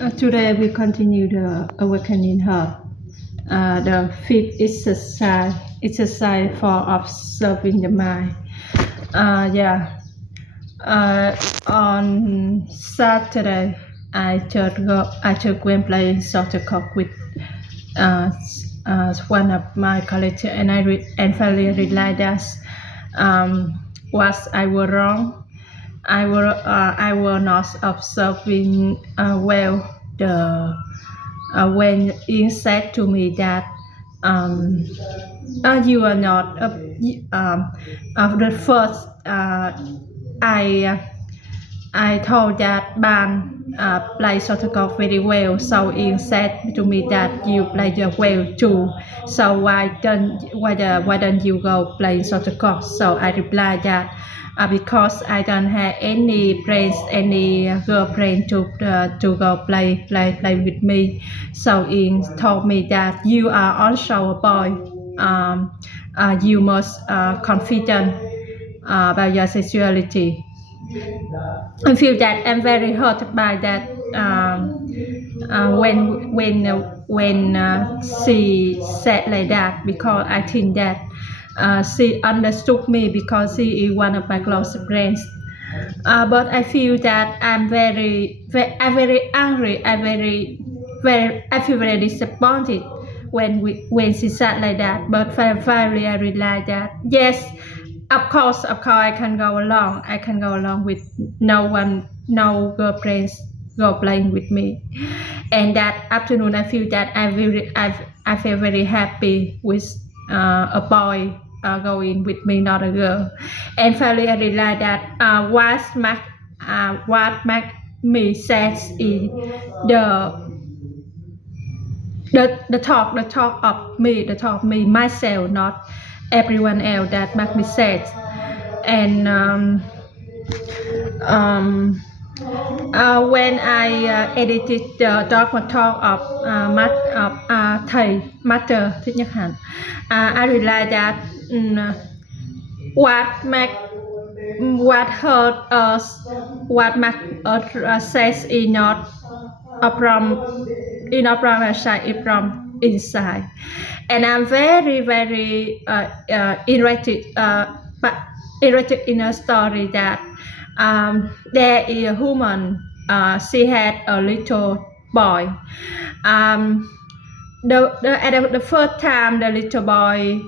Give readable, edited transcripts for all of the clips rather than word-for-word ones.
Today we continue the awakening heart. The fifth exercise for observing the mind. On Saturday, I just went playing shuttlecock with one of my colleagues, and I finally realized that was I was wrong. I was not observing well the when he said to me that you are not the first I told that Ban play shuttlecock very well, so he said to me that you play well too, so why don't you go play shuttlecock? So I replied that because I don't have any friends, any girlfriend to go play with me. So he told me that you are also a boy. You must confident about your sexuality. I feel that I'm very hurt by that when she said like that, because I think that she understood me because she is one of my close friends. But I feel that I'm very angry. I feel very disappointed when she said like that. But finally I realized that yes, of course I can go along. I can go along with no girlfriends go playing with me. And that afternoon I feel that I feel very happy with a boy going with me, not a girl. And finally I realized that what make me sad is the talk of me myself, not everyone else, that make me sad. And when I edited the talk of thầy Master Thích Nhất Hạnh, I realized that what hurt us, what make us says is not from outside, it's from inside. And I'm very interested in a story that there is a woman. She had a little boy. The first time the little boy,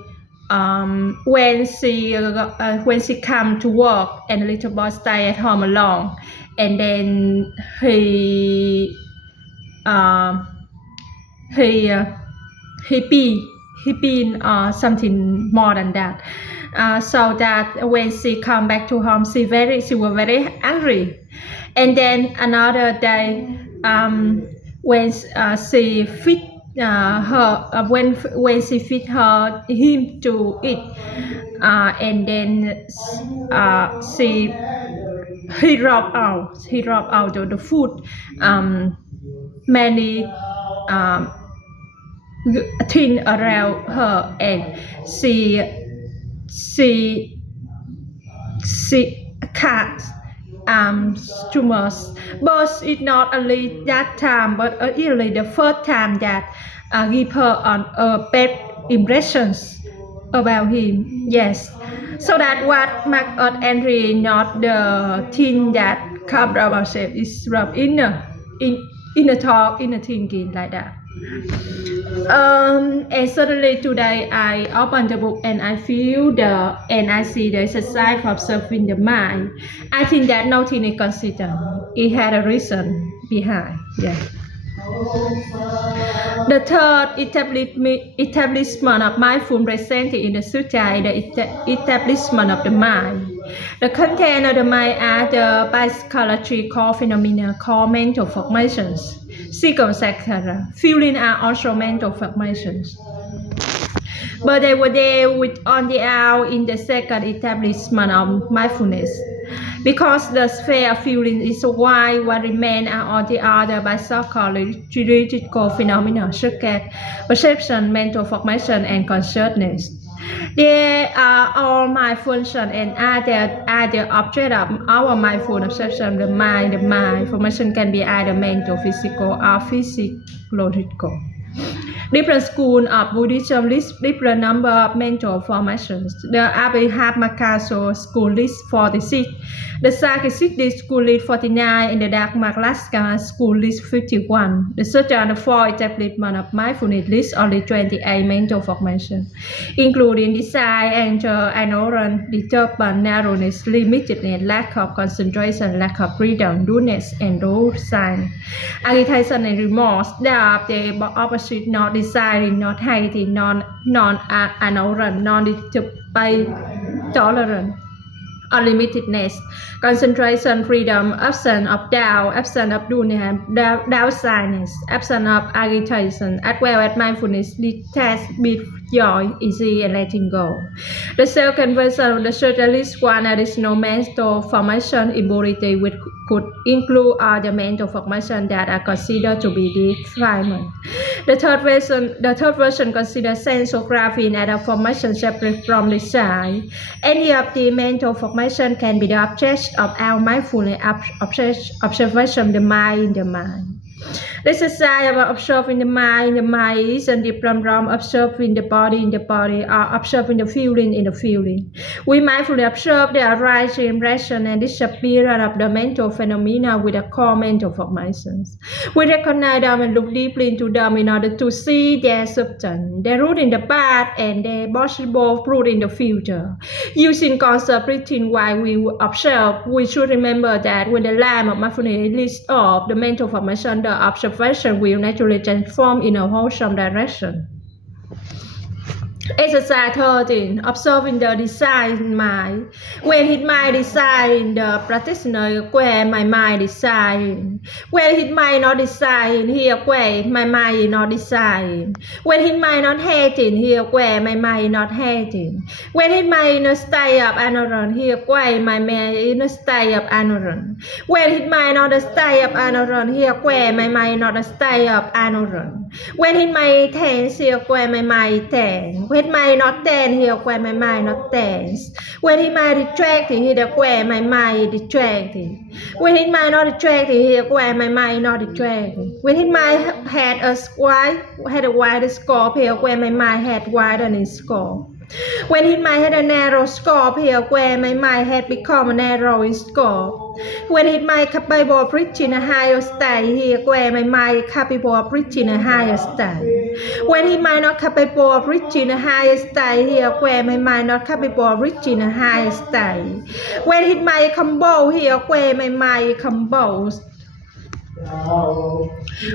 when she come to work, and the little boy stay at home alone, and then he been something more than that. So that when she come back to home, she was very angry. And then another day, when she feed when she feed him to eat, and then he dropped out of the food many things around her, and she cut too much. But it's not only that time, but really the first time that give her bad impressions about him. Yes, so that what make us angry, not the thing that come from ourselves, is from inner talk, inner thinking, like that. And suddenly today I open the book and I feel and I see the exercise for observing the mind. I think that nothing is consistent. It had a reason behind. Yeah. The third establishment of mindfulness presented in the sutta is the establishment of the mind. The content of the mind are the biological phenomena called mental formations. Etc. Feelings are also mental formations. But they were there on the out in the second establishment of mindfulness. Because the sphere of feeling is wide, what remains are all the other by psychological phenomena such as perception, mental formation, and consciousness. They are all mind function and are the object of our mindful obsession. The mind formation can be either mental, physical, or physiological. Different school of Buddhism list different number of mental formations. The Abhidharmakasa school lists 46, the Sakya school lists 49, and the Dharmakalaska school lists 51. The Sutra for establishment of mindfulness lists only 28 mental formations, including desire, anger, ignorance, disturbance, narrowness, limitedness, lack of concentration, lack of freedom, dullness, and low sign. Agitation and remorse, they are the opposite, not desiring, not hating, non-ignorant, tolerant, unlimitedness, concentration, freedom, absence of doubt, absence of dullness, doubtsidedness, absence of agitation, as well as mindfulness, detached with joy, easy, and letting go. The second version of the Sutra lists one additional mental formation in Buddhism, which could include all the mental formations that are considered to be defilement. The third version considers sense of graphene as a formation separate from desire. Any of the mental formation can be the object of our mindfulness observation of the mind in the mind. The exercise about observing the mind isn't different from observing the body, or observing the feeling in the feeling. We mindfully observe the arising, impression, and disappearance of the mental phenomena with the core mental formations. We recognize them and look deeply into them in order to see their substance, their root in the past, and their possible root in the future. Using concept written while we observe, we should remember that when the line of mindfulness is lit off, the mental formation, the observation will naturally transform in a wholesome direction. Exercise 13. Observing the desire in mind. When his mind desiring, the practitioner where my mind desiring. When his mind not desiring, here where my mind is not desiring. When his mind not hating, here where my mind is not hating. When his mind in a state of ignorance, here where my mind is in a state of ignorance. When his mind not a state of ignorance, here where my mind not a state of ignorance. When his mind tense, here where my mind tense. When mind not tense, here where my mind not tense. When his mind distracted, here where my mind is distracted. When his mind not distracted, here where my mind not distracted. When his mind had a wide scope, here where my mind had widened scope. When his mind had a narrow scope, here where my mind had become a narrow in scope. When his mind capable of reaching a higher state, here where my mind capable of reaching a higher state. When his mind not capable of reaching a higher state, here where my mind not capable of reaching a higher state. When his mind composed, here where my mind composed.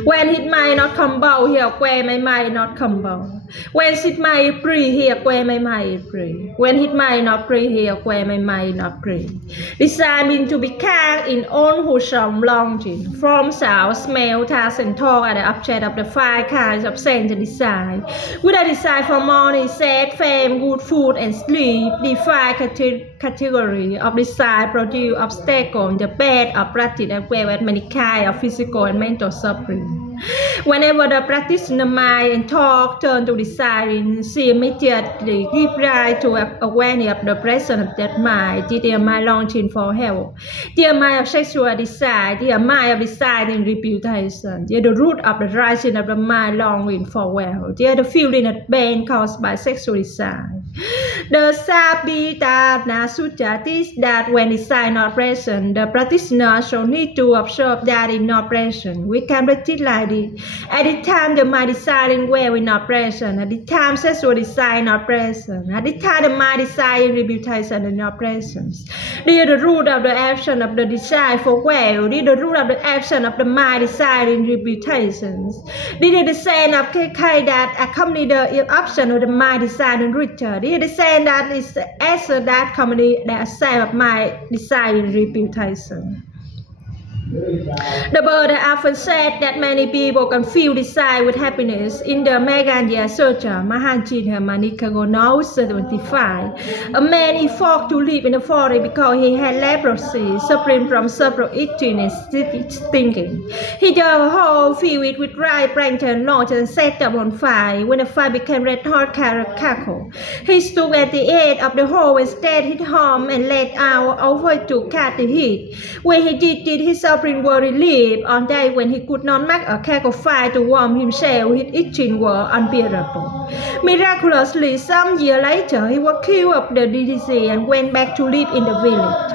When his mind not composed, here where my mind not composed. When his mind free, here where my mind is free. When his mind not free, here where my mind not free. Desire means to be calm in all wholesome longing. From sound, smell, taste, and talk are the object of the 5 kinds of sense desire. Without desire for money, sex, fame, good food, and sleep, the 5 category of desire produce obstacles in the path of practice as well as many kinds of physical and mental suffering. Whenever the practitioner mind and talk turn to desiring, she immediately give rise to awareness of the presence of that mind, their mind longing for help, their mind of sexual desire, their mind of desiring reputation, they are the root of the rising of the mind longing for wealth, they are the feeling of pain caused by sexual desire. The Sabhidharma Sutta teaches that when desire not present, the practitioner shall need to observe that it not present. We can practice like this. At the time the mind desiring well is not present, at the time sexual desire not present, at the time the mind desiring reputation is not present. They are the root of the action of the desire for wealth. They are the root of the action of the mind desiring reputations. They are the sense of kind that accompany the option of the mind desiring riches. They are the sense that is the answer that accompany the sense of mind desiring reputation. The Buddha often said that many people can feel desire with happiness. In the Meghalaya Sutta, Mahajita Manikagono 75, a man evolved to live in the forest because he had leprosy, suffering from several eating and thinking. He dug a hole, filled it with dry branches and logs, and set them on fire. When the fire became red hot charcoal, he stood at the edge of the hole and stayed his arm and let out over to catch the heat. When he did his suffering was relieved. On day when he could not make a cake of fire to warm himself, his itching was unbearable. Miraculously, some years later, he was cured of the disease and went back to live in the village.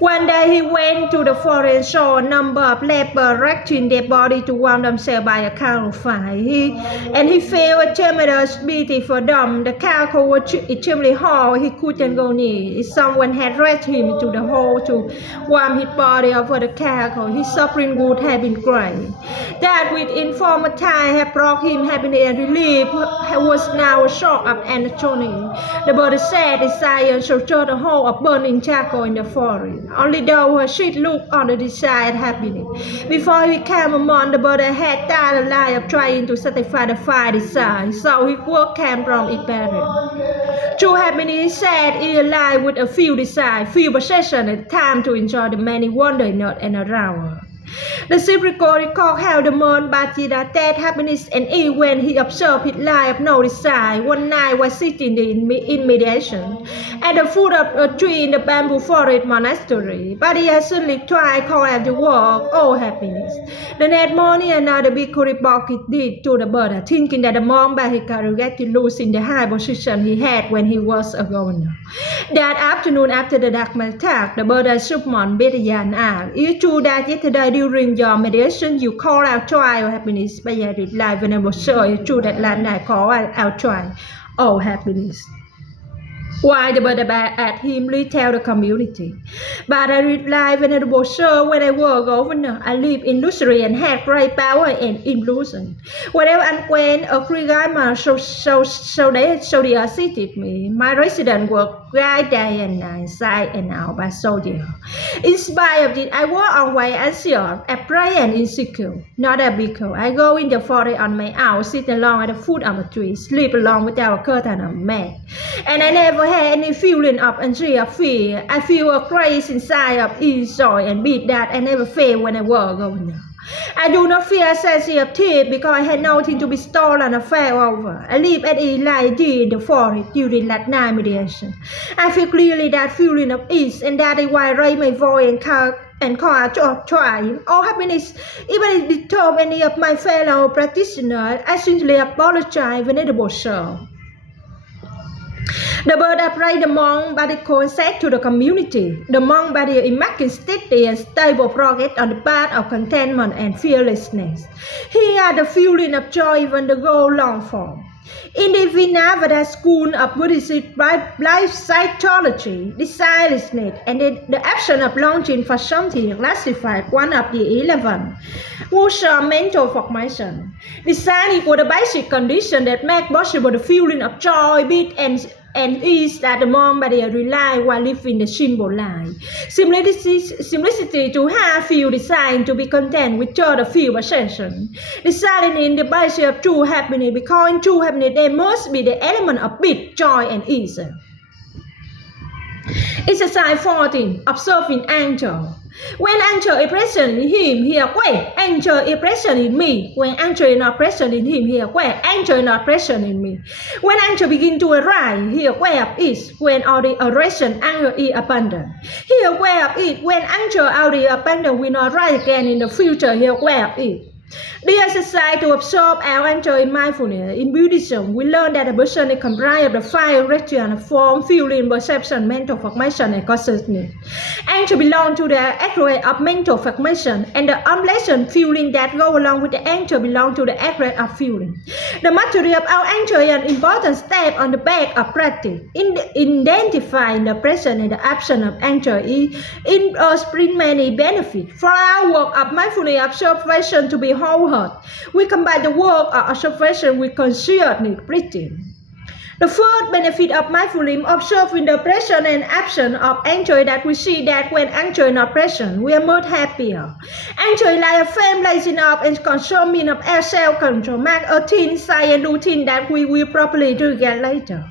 One day he went to the forest and saw a number of lepers wrecking their body to warm themselves by a campfire. He felt a tremendous pity for them. The charcoal was extremely hot. He couldn't go near. If someone had dragged him to the hole to warm his body over the charcoal, his suffering would have been great. That which in former time had brought him happiness and relief was now a shock of agony. The Buddha said, desire shall show the hole of burning charcoal in the forest. Only those who should look on the desired happiness. Before he became a monk, the Buddha had died a life of trying to satisfy the fire desire, so his work came from its barrier. True happiness, he said, is alive with a few desire, few possession, and time to enjoy the many wonders in and around her. The Siprico recalled how the monk Bajira had happiness and ease when he observed his life of no desire. One night while sitting in meditation at the foot of a tree in the bamboo forest monastery, but he had suddenly tried call out the word, "Oh happiness." The next morning another bhikkhu reported it to the Buddha, thinking that the monk Bajika regretted losing the high position he had when he was a governor. That afternoon after the Dharma talk, the Buddha summoned Bhedaya and asked, "Is it true that yesterday during your meditation you call out joy or happiness?" Bhedaya replied, "Venerable sir, it's true that last night I called out joy or happiness." Why the Buddha asked him, retell the community. But I replied, "Venerable sir, when I was governor, I lived in luxury and had great power and influence. Whenever I went, a Krigama so they assisted me. My residence was guided day and night, inside and out by soldiers. In spite of this, I was always anxious, afraid and insecure. Not a bhikkhu. I go in the forest on my own, sit along at the foot of a tree, sleep along without a curtain or mat. And I never had any feeling of anxiety or fear. I feel a grace inside of ease, joy, and peace that I never felt when I was governor. I do not fear a sense of thief because I had nothing to be stolen or fell over. I live at a light in the forest during that night meditation. I feel clearly that feeling of ease, and that is why I raise my voice and call out triumph or happiness. Even if it disturbs any of my fellow practitioners, I simply apologize, Venerable sir." The Buddha praised the monk Bhadiko and said to the community, "The monk Bhadiko is making steady and stable progress on the path of contentment and fearlessness. He had the feeling of joy even the goal long for." In the Vinavada school of Buddhist life psychology, desirelessness and the absence of longing for something classified one of the 11 Wusha mental formation. Desire equals the basic condition that make possible the feeling of joy, peace, and ease that the monk Bhadaya rely while living the simple life. Simplicity to have few desire to be content with just a few possessions. Desire in the basis of true happiness, because in true happiness there must be the element of peace, joy, and ease. Exercise 14. Observing angel. When angel is present in him, he aware. Angel is present in me. When angel is not present in him, he aware. Angel is not present in me. When angel begin to arise, he aware of it. When all the arising anger is abundant, he aware of it. When angel already abundant will not rise again in the future, he aware of it. The exercise to absorb our angel in mindfulness. In Buddhism, we learn that a person is comprised of the 5 regions: form, feeling, perception, mental formation, and consciousness. Angel belong to the aggregate of mental formation, and the unpleasant feeling that go along with the angel belong to the aggregate of feeling. The mastery of our angel is an important step on the path of practice. In identifying the presence and the absence of angel in bring many benefits. For our work of mindfulness observation to be wholehearted, we combine the work of observation with consciousness breathing. The first benefit of mindfully observing the presence and absence of anger that we see that when anger is not present, we are much happier. Anger is like a flame blazing up and consuming of air cell control, mark a thin silent routine that we will probably do again later.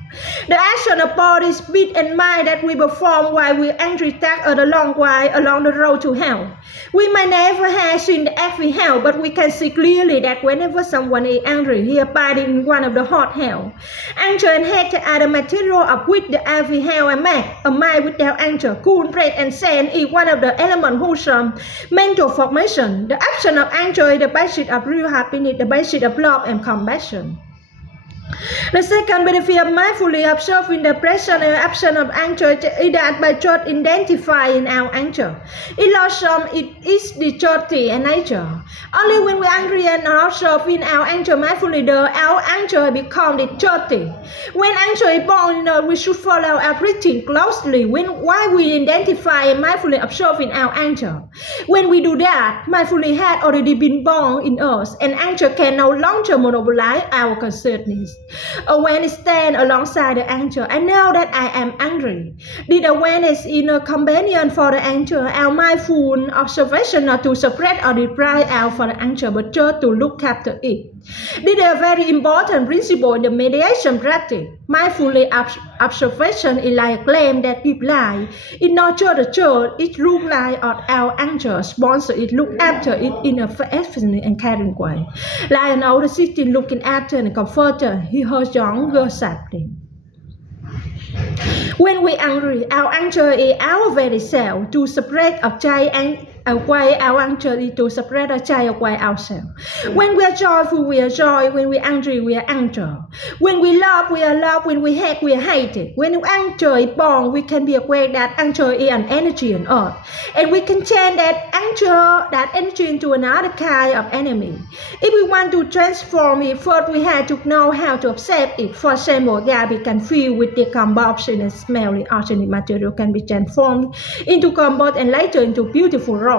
The action of body, speech, and mind that we perform while we angry take a long while along the road to hell. We may never have seen the act we hell, but we can see clearly that whenever someone is angry, he abides in one of the hot hell. Anger and hate are the material of which the act we hell are made. A mind without anger, cool, red, and sand is one of the elements wholesome mental formation. The action of anger is the basis of real happiness, the basis of love and compassion. The second benefit of mindfully observing the presence and absence of anger is that by just identifying our anger, it lost some it is the dirty and nature. Only when we are angry and observing our anger mindfully, our anger becomes dirty. When anger is born, we should follow our breathing closely while we identify and mindfully observing our anger. When we do that, mindfully had already been born in us, and anger can no longer monopolize our consciousness. Awareness stands alongside the anger. I know that I am angry. This awareness is a companion for the anger. Our mindful observation not to suppress or deprive out for the anger, but just to look after it. This is a very important principle in the meditation practice. Mindfully observation is like a claim that gives life. It not just the truth, it looks like our anger, sponsor it, look after it in a affectionate and caring way. Like an older sister looking after and comforter her younger sibling. When we are angry, our anger is our very self to spread of joy and away our anger is to spread a joy away ourselves. When we are joyful, we are joy. When we are angry, we are anger. When we love, we are love. When we hate, we are hated. When anger is born, we can be aware that anger is an energy on earth, and we can change that energy into another kind of enemy. If we want to transform it, first we have to know how to accept it. For example, garbage can fill with the combustion and smelly organic material can be transformed into compost and later into beautiful rose.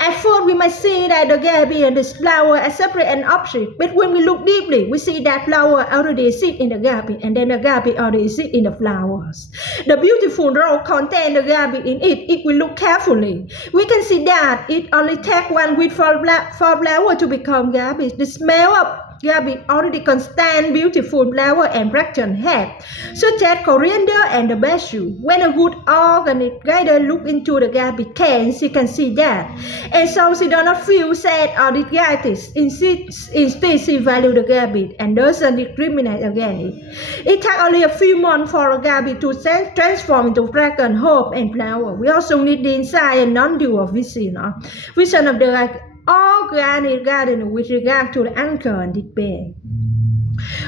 At first, we might see that the garbage and the flower are separate and opposite, but when we look deeply, we see that flower already exists in the garbage, and then the garbage already exists in the flowers. The beautiful rose contains the garbage in it. If we look carefully, we can see that it only takes one week for flower to become garbage. The smell of garbage already contains beautiful flower and fragrant herbs, such as coriander and the basil. When a good organic guide look into the garbage can, she can see that, and so she does not feel sad or disgusted. Instead, she values the garbage and doesn't discriminate against it. It takes only a few months for a garbage to transform into fragrant herb and flower. We also need the insight and non-dual vision of the organic garden with regard to the anger and despair.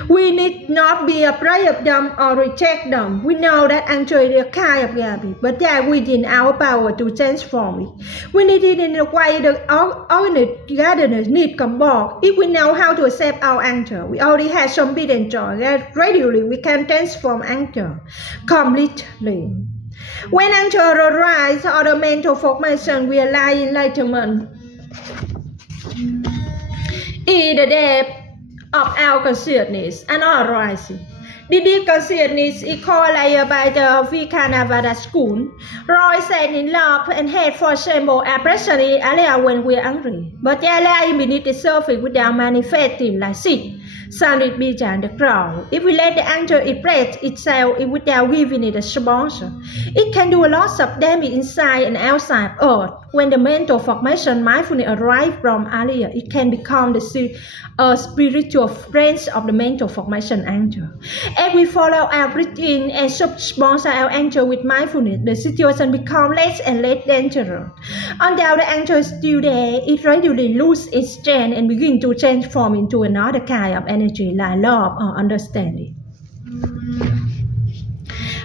We need not be afraid of them or reject them. We know that anger is a kind of garbage, but they are within our power to transform it. We need it in a way the organic gardeners need compost. If we know how to accept our anger, we already have some peace and joy. Gradually, we can transform anger completely. When anger arises, or the mental formation, we realize enlightenment is the depth of our consciousness and arising. The deep consciousness is correlated by the Vikanavada school. Roy said in love and hate, for example, are presently area when we are angry, but they lie beneath the surface without manifesting like seed, solid behind the ground. If we let the anger express itself without giving it a sponsor, it can do a lot of damage inside and outside Earth. When the mental formation mindfulness arrives from earlier, it can become the spiritual friends of the mental formation anger. As we follow our breathing and sponsor our anger with mindfulness, the situation becomes less and less dangerous. Although the anger is still there, it gradually loses its strength and begins to transform into another kind of energy like love or understanding.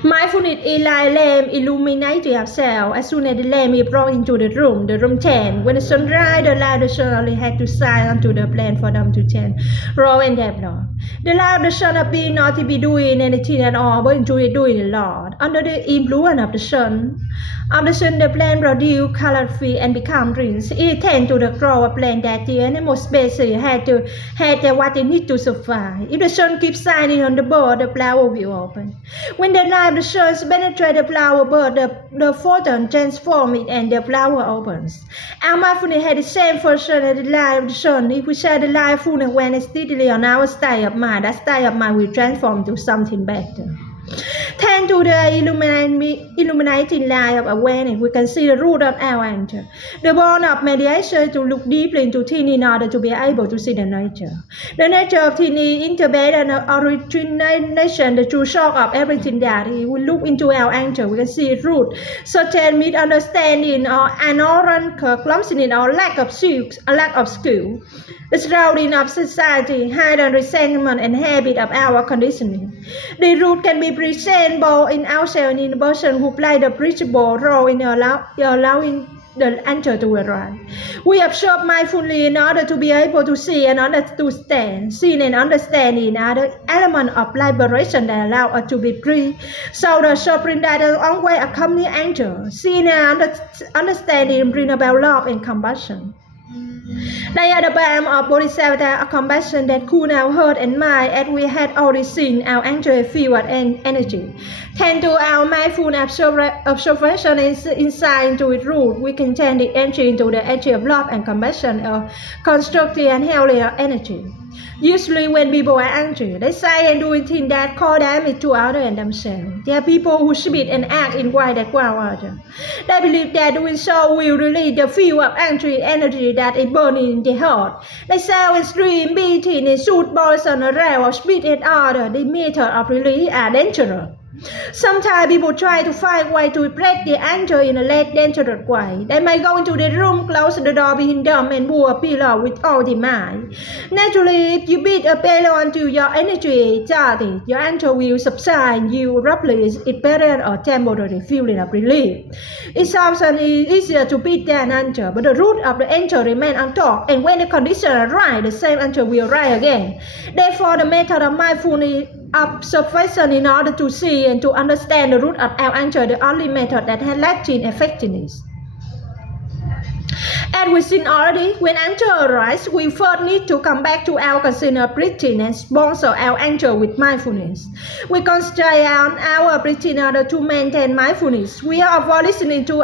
Mindfulness is like a lamp illuminating ourselves. As soon as the lamp is brought into the room changes. When the sun rises, the light of the sun only has to shine onto the plant for them to change, grow and develop. The life of the sun of being not to be doing anything at all, but enjoy doing a lot. Under the influence of the sun, the plant produce chlorophyll and become green. It tends to the grow a plant that the animal species had what they need to survive. If the sun keeps shining on the bud, the flower will open. When the light of the sun penetrates the flower bud, the photon transforms it and the flower opens. Our mindfulness had the same function as the light of the sun. If we share the light full awareness steadily on our state of mind, that state of mind will transform to something better. Thanks to the illuminating light of awareness, we can see the root of our anger. The bond of meditation to look deeply into thin in order to be able to see the nature. The nature of thin interbate and origination, the true shock of everything that we look into our anger, we can see its root, such as misunderstanding or ignorance, clumsiness or lack of skill. The surrounding of society, hidden resentment and habit of our conditioning. The root can be present both in ourselves and in the person who play the principal role in allowing the anger to arise. We observe mindfully in order to be able to see and understand. Seeing and understanding are the element of liberation that allow us to be free. So the suffering that always accompany anger. Seeing and understanding bring about love and compassion. They are the balm of bodhisattva, a compassion that cool our heart and mind as we had already seen our anger feel and energy. Tend to our mindful observation and insight into its root, we can turn the energy into the energy of love and compassion, of constructive and healthy energy. Usually when people are angry, they say and do things that cause damage to others and themselves. There are people who speak and act in ways that wow others. They believe that doing so will release the field of angry energy that is burning in the heart. They say and scream, beating, and shoot poison around or spit at others. The method of release are dangerous. Sometimes people try to find a way to break the anger in a less dangerous way. They may go into the room, close the door behind them, and pull a pillow with all the might. Naturally, if you beat a pillow until your energy charges, your anger will subside. You release it better or temporary feeling of relief. It's often easier to beat than anger, but the root of the anger remains untouched, and when the conditions are right, the same anger will rise again. Therefore, the method of mindfulness observation in order to see and to understand the root of our anger, the only method that has lasting effectiveness. As we seen already, when anger arises, we first need to come back to our considered breathing and sponsor our anger with mindfulness. We concentrate on our breathing in order to maintain mindfulness. We are avoid listening to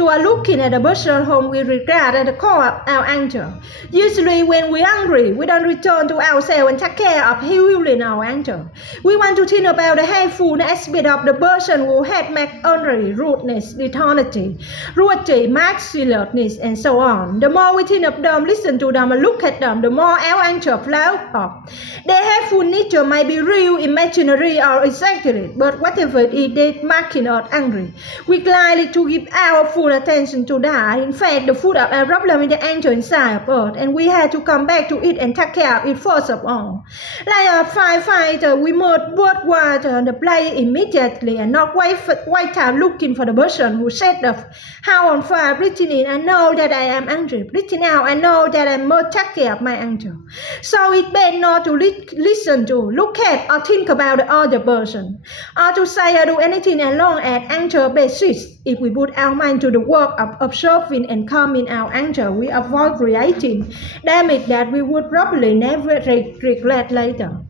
or looking at the person whom we regard at the core of our anger. Usually when we are angry, we don't return to ourselves and take care of healing our anger. We want to think about the hateful aspect of the person who had made angry, rudeness, dishonesty, cruelty, mercilessness, and so on. The more we think of them, listen to them, and look at them, the more our anger flows up. Their hateful nature may be real, imaginary, or exaggerated, but whatever it is, they making us angry. We likely to give our full attention to that. In fact, the food of our problem is the anger inside of us, and we have to come back to it and take care of it first of all. Like a firefighter, we must put water on the place immediately and not wait time looking for the person who set the house on fire. Breathing in, I know that I am angry. Breathing out, I know that I must take care of my anger. So it's better not to listen to, look at, or think about the other person, or to say or do anything as long as anger persists. If we put our mind to the work of observing and calming our anger, we avoid creating damage that we would probably never regret later.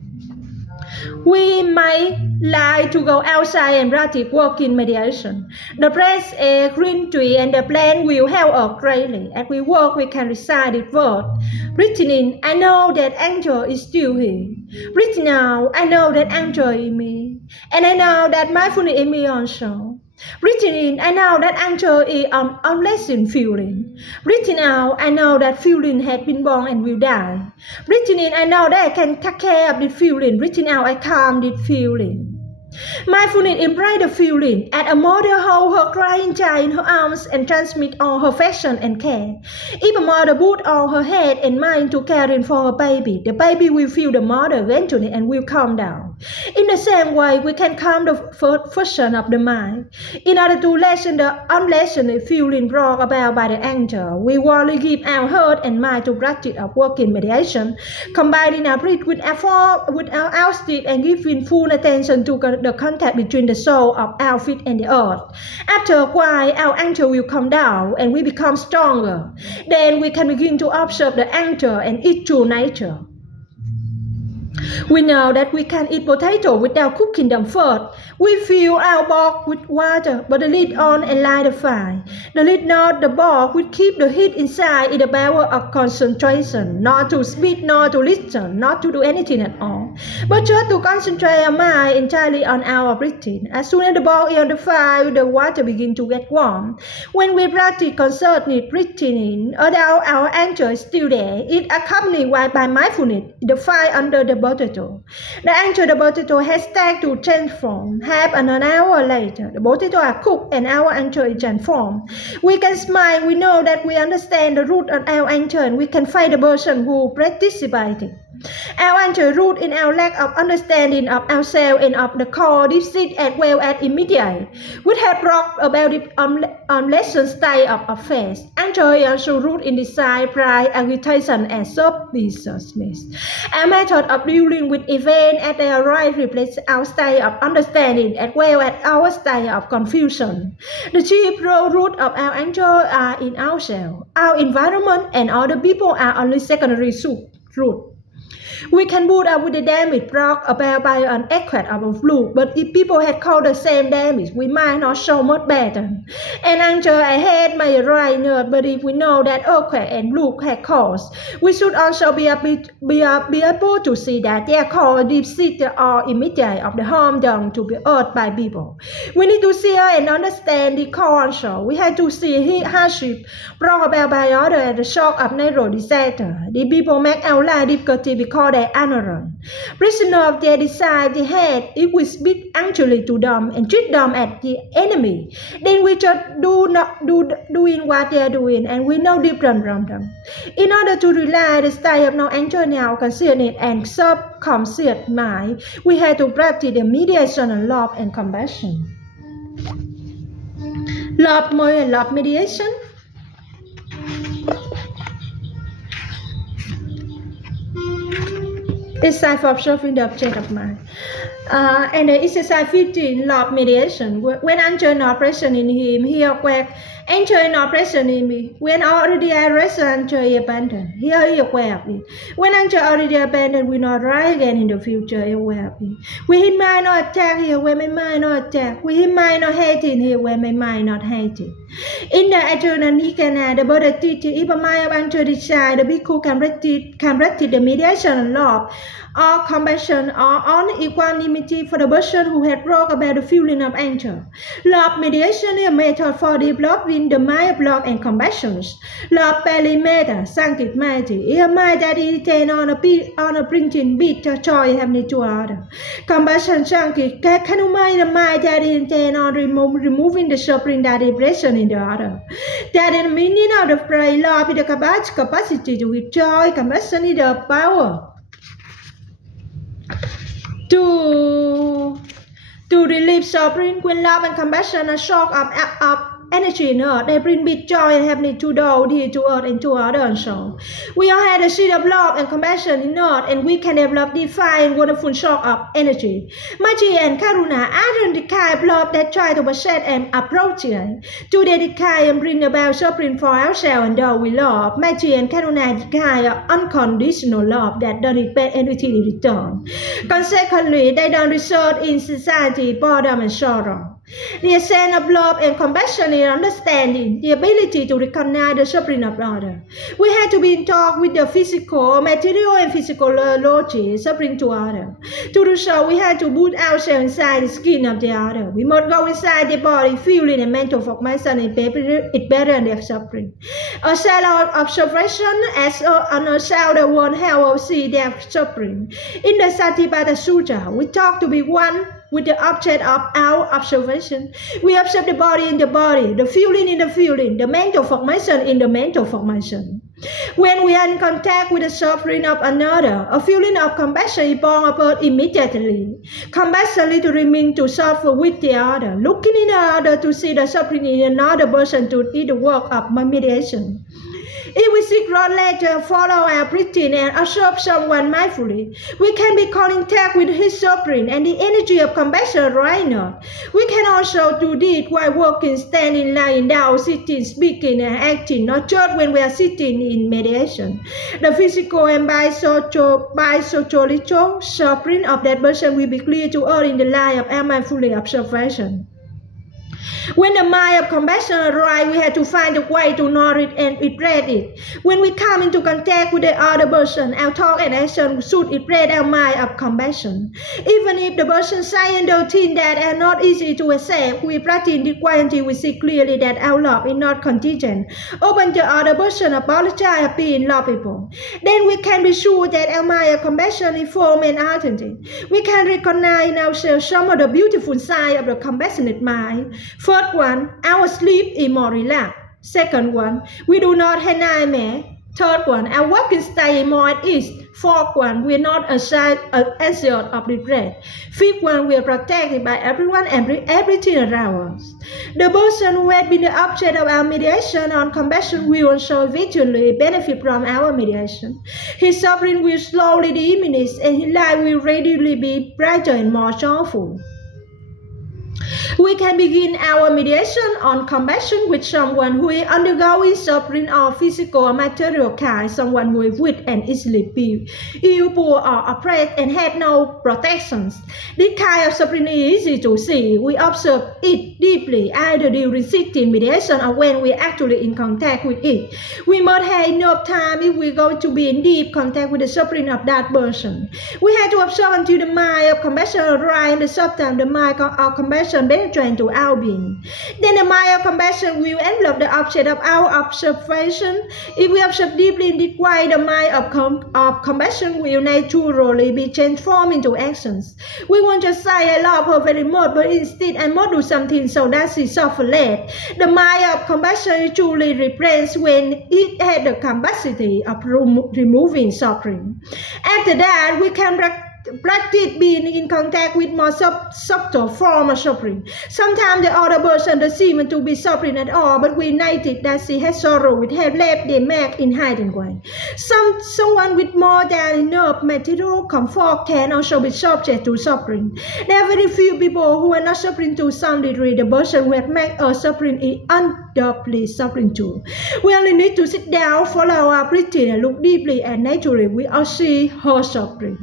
We may like to go outside and practice walking meditation. The fresh air, green tree, and the plant will help us greatly. As we walk, we can recite this word. Breathing in, I know that anger is still here. Breathing out, I know that anger is in me. And I know that mindfulness is in me also. Breathing in, I know that anger is an unpleasant feeling. Breathing out, I know that feeling has been born and will die. Breathing in, I know that I can take care of this feeling. Breathing out, I calm this feeling. Mindfulness embraces the feeling. As a mother holds her crying child in her arms and transmits all her affection and care. If a mother puts all her head and mind to caring for her baby, the baby will feel the mother eventually and will calm down. In the same way, we can calm the fusion of the mind. In order to lessen the unlessened feeling brought about by the anger, we warmly give our heart and mind to practice of working meditation, combining our breath with our sleep and giving full attention to the contact between the soul of our feet and the earth. After a while, our anger will come down and we become stronger. Then we can begin to observe the anger and its true nature. We know that we can eat potato without cooking them first. We fill our bowl with water, but the lid on and light the fire. The lid not the bowl will keep the heat inside in the barrel of concentration, not to speak, nor to listen, not to do anything at all, but just to concentrate our mind entirely on our breathing. As soon as the bowl is on the fire, the water begins to get warm. When we practice concerted breathing in, although our anger is still there, it accompanied by mindfulness, the fire under the potato. The anger the potato has started to transform. Half an hour later, the potato are cooked and our anger is transformed. We can smile. We know that we understand the root of our anger and we can find the person who participated. Our anger root in our lack of understanding of ourselves and of the core deep as well as immediate, which have brought about the unlessened state of affairs. Anger is also root in desire, pride, agitation, and self-viciousness. Our method of dealing with events as they arise reflects our state of understanding as well as our state of confusion. The chief root of our anger are in ourselves. Our environment and other people are only secondary root. We can put up with the damage brought about by an earthquake of a flood, but if people had caused the same damage, we might not show much better. And anger ahead may arise, but if we know that earthquake and flood had caused, we should also be able to see that they are called deep-seated or immediate of the harm done to the earth by people. We need to see and understand the cause also. We have to see hardship brought about by others as the shock of natural disaster. The people make our life difficulty because they are ignorant. Prisoner of their desire, they had, if we speak actually to them and treat them as the enemy, then we just doing what they are doing and we know different from them. In order to realize the state of no anger now consciousness and self-conscious mind, we have to practice the mediation of love and compassion. Love more and love mediation. Exercise for observing the object of mind. And the exercise 15, love mediation. When anger not present in him, he aware. Anger is not present in me. When already I rest, anger is abandoned. Here he aware of it. When anger already abandoned, we not rise again in the future, aware of it. We might not attack here when we might not attack. We might not hate in here when we might not hate it. In the eternal Nikana, the Buddha teaches, if a mind of anger desire, the bhikkhu can practice the mediation of love or compassion or unequanimity for the person who had brought about the feeling of anger. Love mediation is a method for developing the mind of love and compassion. Love Pali Metta, Sanctimity, is a mind that is intent on a bringing beat of joy and happiness to others. Compassion Sankti, Kanumai, the mind that is intent on removing the suffering that is present in the other. That is the meaning of the phrase, love is the capacity to give joy, compassion is the power to relieve suffering. When love and compassion are shock of energy in earth, they bring big joy and happiness to those here to earth and to others. So we all have a seed of love and compassion in earth, and we can develop divine wonderful shock of energy. Machi and Karuna are the kind of love that try to possess and approach it, to dedicate and bring about suffering for ourselves and those we love. Machi and Karuna are the kind of unconditional love that don't expect anything in return. Consequently, they don't result in society, boredom and sorrow. The essence of love and compassion is understanding, the ability to recognize the suffering of others. We have to be in talk with the physical, material and physical logic suffering to others. To do so, we have to put ourselves inside the skin of the other. We must go inside the body, feeling and mental formation is better than their suffering. A shallow observation as on a shallow one help see their suffering. In the Satipatthana Sutta, we talk to be one with the object of our observation. We observe the body in the body, the feeling in the feeling, the mental formation in the mental formation. When we are in contact with the suffering of another, a feeling of compassion is born upon immediately. Compassion literally means to suffer with the other, looking in the other to see the suffering in another person to do the work of mediation. If we seek Lord later, follow our breathing and observe someone mindfully, we can be in contact with his suffering and the energy of compassion right now. We can also do this while walking, standing, lying down, sitting, speaking, and acting, not just when we are sitting in meditation. The physical and biological suffering of that person will be clear to us in the light of our mindful observation. When the mind of compassion arises, we have to find a way to nourish and erase it. When we come into contact with the other person, our talk and action should erase our mind of compassion. Even if the person says and does things that are not easy to accept, we practice this quality, we see clearly that our love is not contingent. Open the other person, apologize, and being lovable. Then we can be sure that our mind of compassion is firm and authentic. We can recognize in ourselves some of the beautiful sides of the compassionate mind. First one, our sleep is more relaxed. Second one, we do not have nightmares. Third one, our working style is more at ease. Fourth one, we are not anxious of regret. Fifth one, we are protected by everyone and everything around us. The person who has been the object of our mediation on compassion will also eventually benefit from our mediation. His suffering will slowly diminish and his life will readily be brighter and more joyful. We can begin our mediation on compassion with someone who is undergoing suffering of physical or material kind, someone who is weak and easily ill, poor, or oppressed and has no protections. This kind of suffering is easy to see. We observe it deeply, either during sitting mediation or when we are actually in contact with it. We must have enough time if we are going to be in deep contact with the suffering of that person. We have to observe until the mind of compassion arises, and sometimes the mind of compassion penetrate to our being. Then the mind of compassion will envelop the object of our observation. If we observe deeply in this way, the mind of compassion will naturally be transformed into actions. We won't just say, I love her very much, but instead I must do something so that she suffers less. The mind of compassion truly represents when it has the capacity of removing suffering. After that, we can practice being in contact with more subtle form of suffering. Sometimes the other person doesn't seem to be suffering at all, but we notice that she has sorrow, we have left the mark in hiding way. Someone with more than enough material comfort can also be subject to suffering. There are very few people who are not suffering to some degree. The person who has made us suffering is undoubtedly suffering too. We only need to sit down, follow our breathing, and look deeply, and naturally we all see her suffering.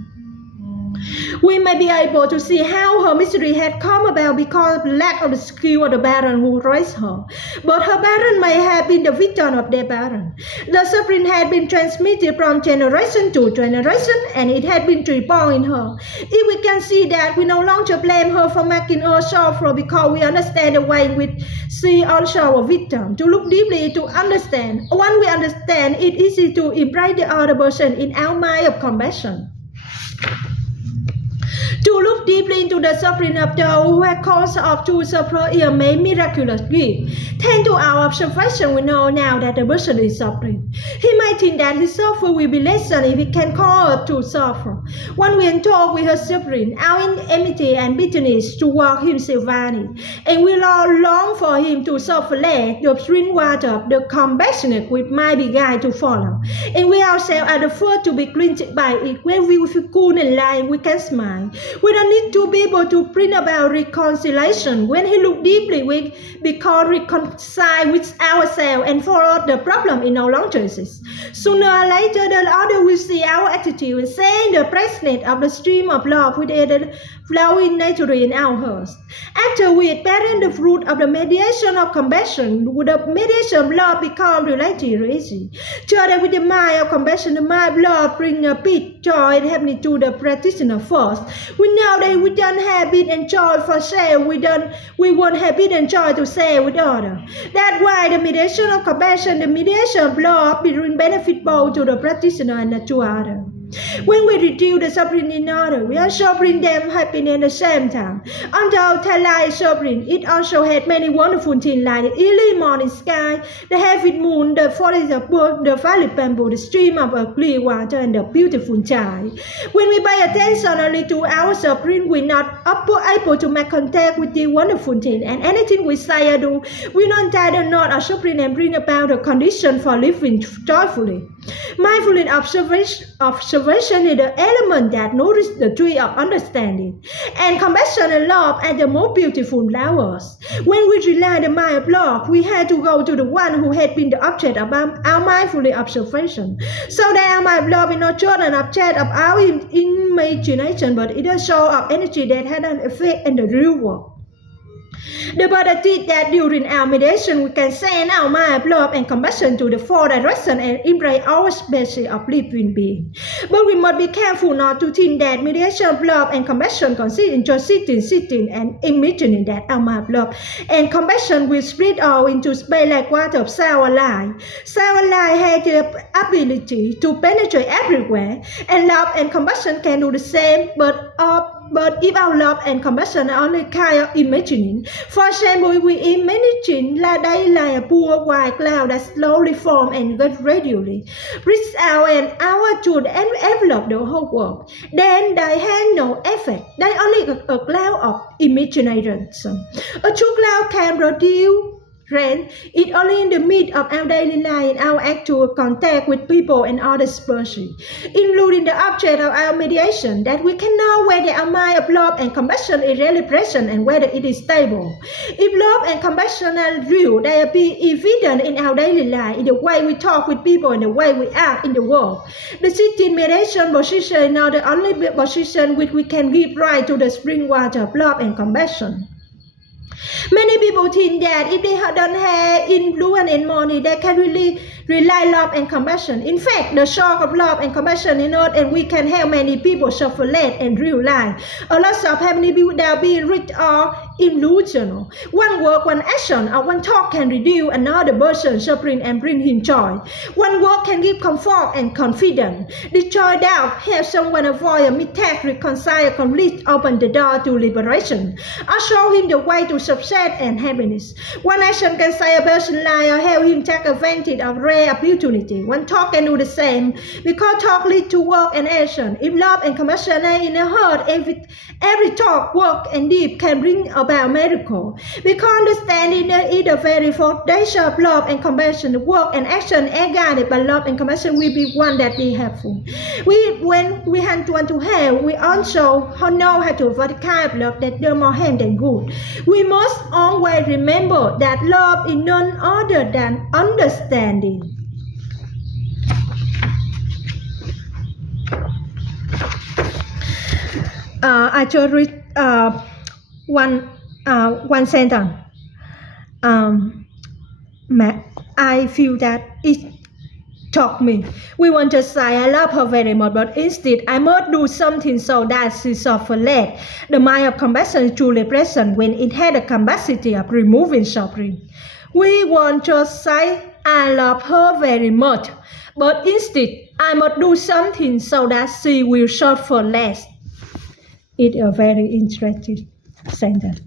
We may be able to see how her misery had come about because of lack of the skill of the parent who raised her. But her parent may have been the victim of their parent. The suffering had been transmitted from generation to generation, and it had been reborn in her. If we can see that, we no longer blame her for making us suffer because we understand the way in which she also a victim. To look deeply to understand. Once we understand, it's easy to embrace the other person in our mind of compassion. To look deeply into the suffering of those who have caused us to suffer is a miraculous gift. Thanks to our observation, we know now that the person is suffering. He might think that his suffering will be lessened if he can call us to suffer. When we talk with her suffering, our enmity and bitterness toward himself vanish, and we all long for him to suffer less. The spring water of the compassionate we might begin to follow, and we ourselves are the first to be cleansed by it. When we feel cool and light, we can smile. We don't need to be able to print about reconciliation. When he look deeply, we become reconciled with ourselves, and for us the problem is no longer exists. Sooner or later, the other will see our attitude and saying the presence of the stream of love with it flowing naturally in our hearts. After we experience the fruit of the mediation of compassion, would the mediation of love become relatively easy? Together with the mind of compassion, the mind of love brings a peace, joy, and happiness to the practitioner first. We know that we don't have it and joy for sale. We won't have it and joy to share with others. That's why the mediation of compassion, the mediation of love, will benefit both to the practitioner and to others. When we reduce the suffering in others, we are suffering them happiness at the same time. Although Thailand is suffering, it also had many wonderful things like the early morning sky, the heavy moon, the forest of birds, the valley bamboo, the stream of clear water, and the beautiful child. When we pay attention only to our suffering, we're not able to make contact with the wonderful thing, and anything we say or do, we don't tie the knot of suffering and bring about a condition for living joyfully. Mindfulness observation is the element that nourishes the tree of understanding, and compassion and love are the most beautiful flowers. When we rely on the mind of love, we have to go to the one who had been the object of our mindfulness observation, so that our mind of love is not just an object of our imagination, but it is a source of energy that has an effect in the real world. The Buddha teaches that during our meditation, we can send our mind of love and compassion to the four directions and embrace our species of living beings. But we must be careful not to think that meditation of love and compassion consists in just sitting and imagining that our mind of love and compassion will spread out into space like water of sour light. Sour light has the ability to penetrate everywhere, and love and compassion can do the same, but if our love and compassion are only kind of imagining, for example, we imagine like a poor white cloud that slowly forms and gets gradually reach out and outward and envelop the whole world, then they have no effect. They only a cloud of imagination. A true cloud can produce rain. It only in the midst of our daily life, in our actual contact with people and other species, including the object of our meditation, that we can know whether our mind of love and compassion is really present and whether it is stable. If love and compassion are real, they will be evident in our daily life, in the way we talk with people and the way we act in the world. The sitting meditation position is now the only position which we can give right to the spring water of love and compassion. Many people think that if they don't have influence and money, they can really rely love and compassion. In fact, the source of love and compassion is not, and we can help many people suffer less and real life. A lot of many people that are being rich or illusional. One word, one action, or one talk can reduce another person's suffering and bring him joy. One word can give comfort and confidence. Destroy doubt, help someone avoid a mistake, reconcile, complete, open the door to liberation, or show him the way to success and happiness. One action can save a person's life or help him take advantage of rare opportunity. One talk can do the same, because talk leads to work and action. If love and compassion are in the heart, every talk, work, and deed can bring about miracle. Because understanding is the very foundation of love and compassion. The work and action are guided by love and compassion will be one that be helpful. When we want to help, we also know how to avoid the kind of love that does more harm than good. We must always remember that love is none other than understanding. I just read one sentence. I feel that it taught me. We want to say I love her very much, but instead I must do something so that she suffers less. The mind of compassion is truly present when it has the capacity of removing suffering. We want to say I love her very much, but instead I must do something so that she will suffer less. It's a very interesting sentence.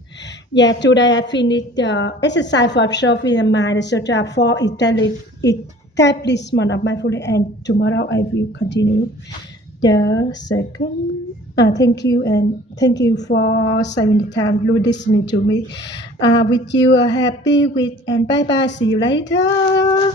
Yeah, today I finished the exercise for observing the mind, the sutra for establishment of mindfulness, and tomorrow I will continue the second. Thank you, and thank you for saving the time listening to me. With you happy with, and bye bye. See you later.